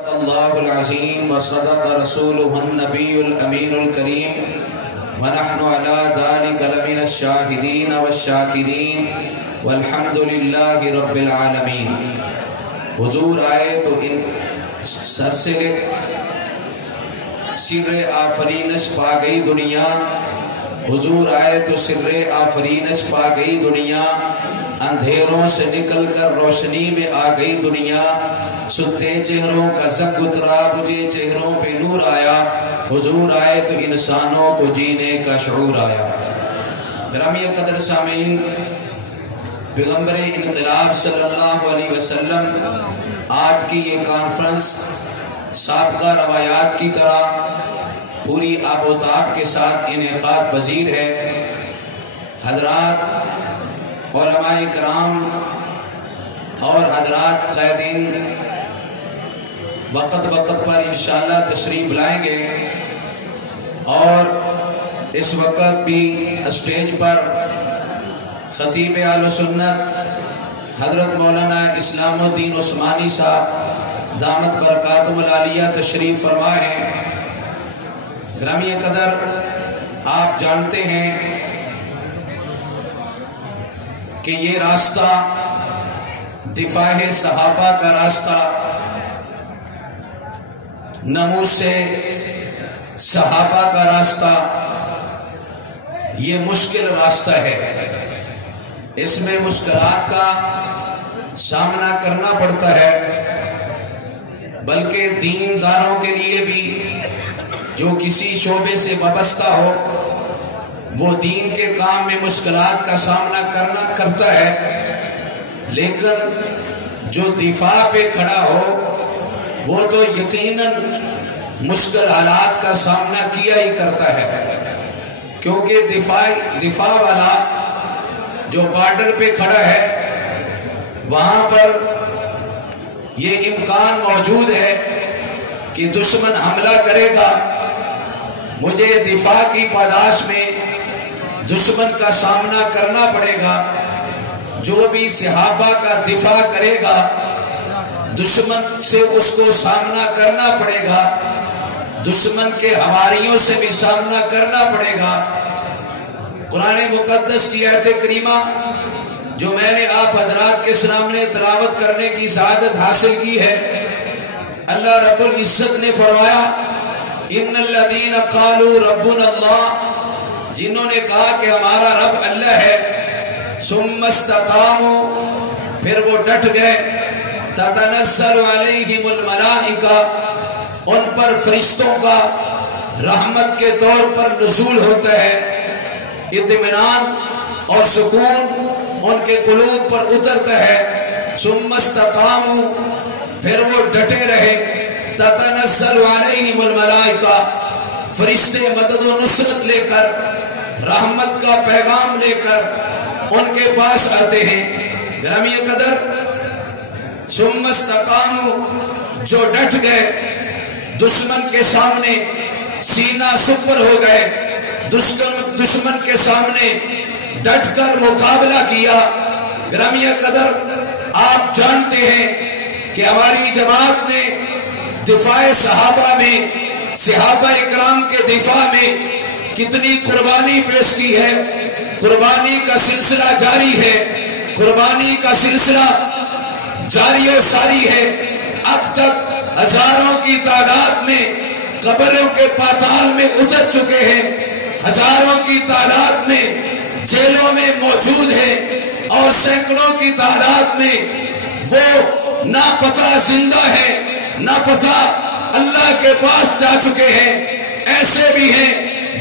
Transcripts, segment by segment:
اللہ العظیم وصدق رسولہ النبی الامین الکریم ونحن علی ذلک لمن الشاہدین والشاکرین والحمد للہ رب العالمین۔ حضور آئے تو ان سر سے لے سر آفرینش پا گئی دنیا، حضور آئے تو سر آفرینش پا گئی دنیا، اندھیروں سے نکل کر روشنی میں آ گئی دنیا، ستے چہروں کا زنگ اترا بجھے چہروں پہ نور آیا، حضور آئے تو انسانوں کو جینے کا شعور آیا۔ گرامی قدر سامعین، پیغمبر انقلاب صلی اللہ علیہ وسلم آج کی یہ کانفرنس سابقہ روایات کی طرح پوری آب و تاب کے ساتھ انعقاد پذیر ہے۔ حضرات علماء کرام اور حضرات قائدین وقت پر انشاءاللہ تشریف لائیں گے، اور اس وقت بھی اسٹیج پر خطیب اہل سنت حضرت مولانا اسلام الدین عثمانی صاحب دامت برکاتہم العالیہ تشریف فرما ہیں۔ گرامی قدر، آپ جانتے ہیں کہ یہ راستہ دفاع صحابہ کا راستہ، ناموس صحابہ کا راستہ، یہ مشکل راستہ ہے۔ اس میں مشکلات کا سامنا کرنا پڑتا ہے، بلکہ دینداروں کے لیے بھی جو کسی شعبے سے وابستہ ہو وہ دین کے کام میں مشکلات کا سامنا کرتا ہے، لیکن جو دفاع پہ کھڑا ہو وہ تو یقیناً مشکل حالات کا سامنا کیا ہی کرتا ہے، کیونکہ دفاع والا جو بارڈر پہ کھڑا ہے وہاں پر یہ امکان موجود ہے کہ دشمن حملہ کرے گا، مجھے دفاع کی پاداش میں دشمن کا سامنا کرنا پڑے گا۔ جو بھی صحابہ کا دفاع کرے گا دشمن سے اس کو سامنا کرنا پڑے گا، دشمن کے حواریوں سے بھی سامنا کرنا پڑے گا۔ قرآن مقدس کی آیت کریمہ جو میں نے آپ حضرات کے سامنے تلاوت کرنے کی سعادت حاصل کی ہے، اللہ رب العزت نے فرمایا ان الذین قالوا ربنا اللہ، جنہوں نے کہا کہ ہمارا رب اللہ ہے، ثم استقاموا، پھر وہ ڈٹ گئے، تتنزل علیہم الملائکہ، ان پر فرشتوں کا رحمت کے طور پر نزول ہوتا ہے، اطمینان اور سکون ان کے قلوب پر اترتا ہے۔ ثم استقاموا، پھر وہ ڈٹے رہے، تتنزل علیہم الملائکہ، فرشتے مدد و نصرت لے کر، رحمت کا پیغام لے کر ان کے پاس آتے ہیں۔ گرامی قدر، ثم استقاموا، جو ڈٹ گئے، دشمن کے سامنے سینہ سپر ہو گئے، دشمن کے سامنے ڈٹ کر مقابلہ کیا۔ گرامی قدر، آپ جانتے ہیں کہ ہماری جماعت نے دفاع صحابہ میں، صحابہ اکرام کے دفاع میں کتنی قربانی پیش کی ہے۔ قربانی کا سلسلہ جاری ہے، قربانی کا سلسلہ جاری و ساری ہے۔ اب تک ہزاروں کی تعداد میں قبروں کے پاتال میں اتر چکے ہیں، ہزاروں کی تعداد میں جیلوں میں موجود ہیں، اور سینکڑوں کی تعداد میں وہ نہ پتہ زندہ ہے، نہ پتہ اللہ کے پاس جا چکے ہیں۔ ایسے بھی ہیں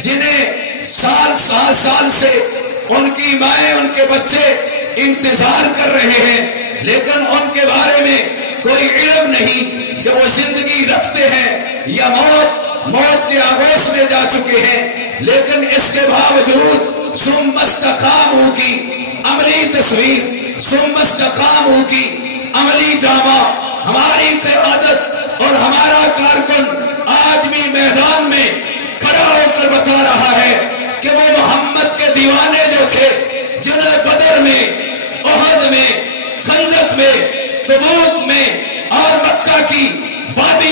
جنہیں سال سے ان کی مائیں، ان کے بچے انتظار کر رہے ہیں، لیکن ان کے بارے میں کوئی علم نہیں کہ وہ زندگی رکھتے ہیں یا موت کے آغوش میں جا چکے ہیں، لیکن اس کے باوجود ثم استقاموا کی عملی تصویر، ثم استقاموا کی عملی جامہ ہماری قیادت اور ہمارا کارکن آج بھی میدان میں کھڑا ہو کر بتا رہا ہے کہ وہ محمد کے دیوانے جو تھے، جنہیں بدر میں، احد میں، خندق میں، تبوک میں اور مکہ کی وادی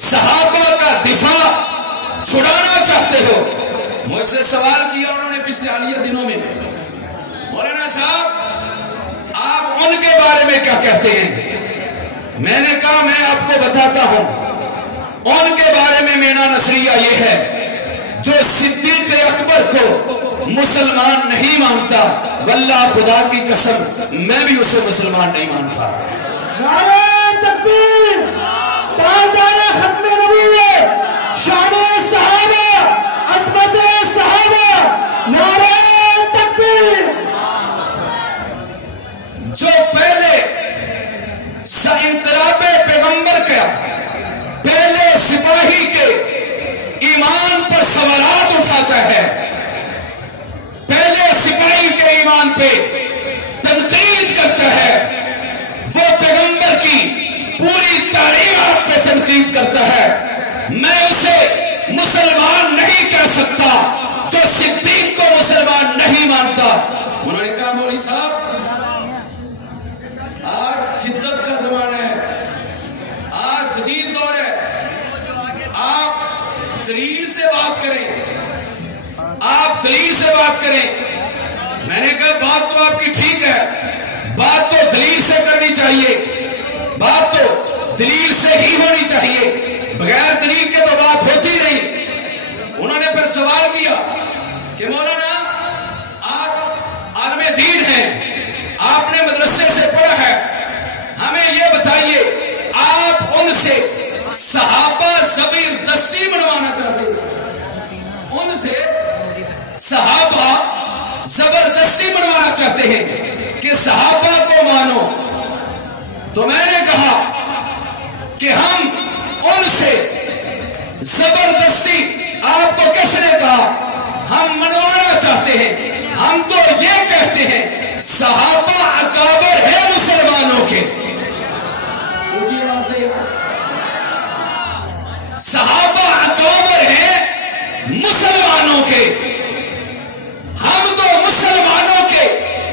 صحابہ کا دفاع چھڑانا چاہتے ہو؟ مجھ سے سوال کیا انہوں نے پچھلے حالیہ دنوں میں، مولانا صاحب آپ ان کے بارے میں کیا کہتے ہیں؟ میں نے کہا میں آپ کو بتاتا ہوں، ان کے بارے میں میرا نظریہ یہ ہے، جو صدیق اکبر کو مسلمان نہیں مانتا، واللہ خدا کی قسم میں بھی اسے مسلمان نہیں مانتا۔ نعرہ تکبیر، تاجدار ختم نبوت، شان صحابہ، عظمت صحابہ، نعرہ تکبیر۔ جو پہلے انقلاب پیغمبر کا پہلے سپاہی کے ایمان پر سوالات اٹھاتا ہے، پہلے سپاہی کے ایمان پہ تنقید کرتا ہے، وہ پیغمبر کی پوری تعلیمات پہ تنقید کرتا ہے، میں اسے مسلمان نہیں کہہ سکتا جو صدیق کو مسلمان نہیں مانتا۔ انہوں نے کہا مولوی صاحب آج جدت کا زمانہ ہے، آج جدید دور ہے، آپ دلیل سے بات کریں، آپ دلیل سے بات کریں۔ میں نے کہا بات تو آپ کی ٹھیک ہے، بات تو دلیل سے کرنی چاہیے، بات تو دلیل سے ہی ہونی چاہیے، بغیر دلیل کے تو بات ہوتی نہیں۔ انہوں نے پھر سوال کیا کہ مولانا آپ عالم دین ہیں، آپ نے مدرسے سے پڑھا ہے، ہمیں یہ بتائیے آپ ان سے صحابہ زبردستی منوانا چاہتے ہیں، ان سے صحابہ زبردستی منوانا چاہتے ہیں کہ صحابہ کو مانو؟ تو میں نے کہا کہ ہم ان سے زبردستی، آپ کو کس نے کہا ہم منوانا چاہتے ہیں؟ ہم تو یہ کہتے ہیں صحابہ اکابر ہے مسلمانوں کے، صحابہ اکابر ہیں مسلمانوں کے، ہم تو مسلمانوں کے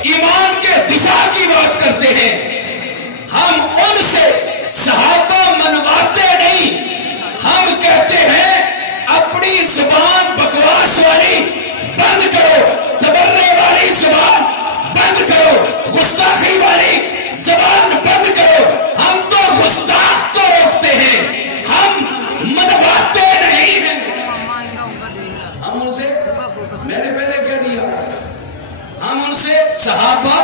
ایمان کے دفاع کی بات کرتے ہیں، ہم ان سے صحابہ منواتے نہیں، ہم کہتے ہیں اپنی زبان بکواس والی بند کرو، تبرے والی زبان بند کرو، گستاخی والی زبان بند کرو۔ ہم تو گستاخ کو روکتے ہیں، ہم منواتے نہیں ہیں۔ ہم ان سے، میں نے پہلے کہہ دیا، ہم ان سے صحابہ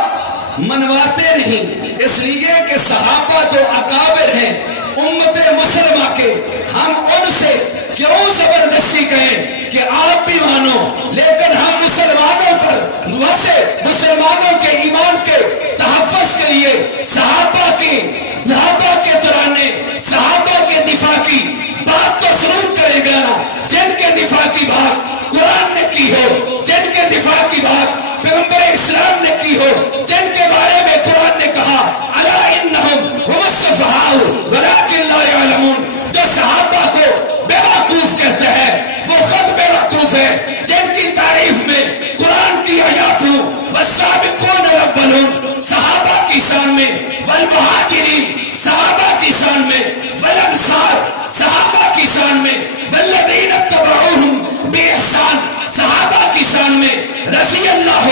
منواتے نہیں، اس لیے کہ صحابہ تو اکابر ہیں امت مسلمہ کے، ہم ان سے کیوں زبردستی کہیں کہ آپ بھی مانو؟ لیکن ہم مسلمانوں پر ویسے مسلمانوں کے ایمان کے تحفظ کے لیے صحابہ کے ترانے، صحابہ کے دفاع کی بات تو ضرور کریں گے نا، جن کے دفاع کی بات قرآن نے کی ہو، جن کے دفاع کی بات پیغمبر اسلام نے کی ہو، جن کے بارے میں قرآن نے کہا الا انہم هم السفہاء ولکن لا یعلمون، جو صحابہ کو بے وقوف کہتا ہے وہ خود بے وقوف ہے، جن کی تعریف میں قرآن کی آیات ہوں والسابقون الاولون صحابہ کی شان میں، والمہاجرین صحابہ کی شان میں، والانصار صحابہ کی شان میں، والذین اتبعوہم بإحسان صحابہ کی شان میں، رضی اللہ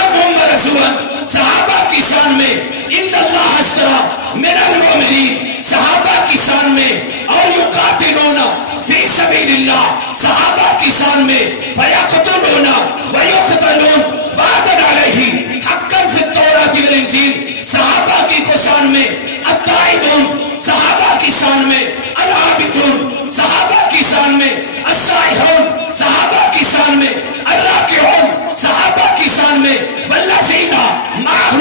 عنہم ورضوا صحابہ کی شان میں، ان اللہ اشتری من المؤمنین صحابہ کی شان میں، اور یقاتلون فی سبیل اللہ صحابہ کی شان میں، فیقتلون ویقتلون وعدا علیہ حقا فی التوراۃ والانجیل صحابہ کی شان میں، التائبون صحابہ کی شان میں، العابدون صحابہ کی شان میں، السائحون صحابہ کی شان میں، الراکعون صحابہ کی شان میں، والذین معہ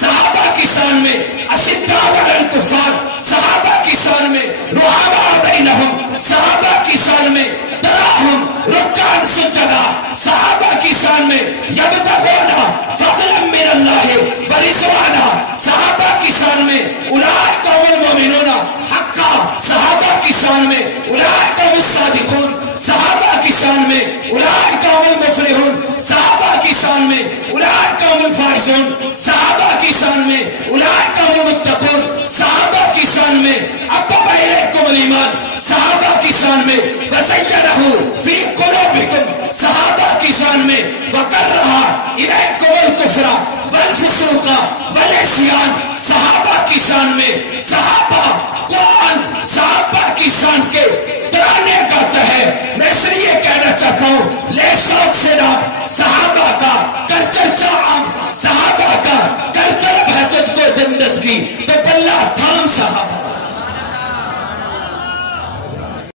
صحابہ کی شان میں، اشداء علی الکفار صحابہ کی شان میں، رحماء بینہم صحابہ کی شان میں، تراہم رکعا سجدا صحابہ کی شان میں، یبتغون فضلا من اللہ ورضوانا صحابہ کی شان میں، اولئک هم المؤمنون حقا صحابہ کی شان میں، اولئک هم الصادقون صحابہ کی شان میں، اولئک هم المفلحون صحابہ کی شان میں، اولئک هم الفائزون صحابہ کی شان میں، اولئک هم المتقون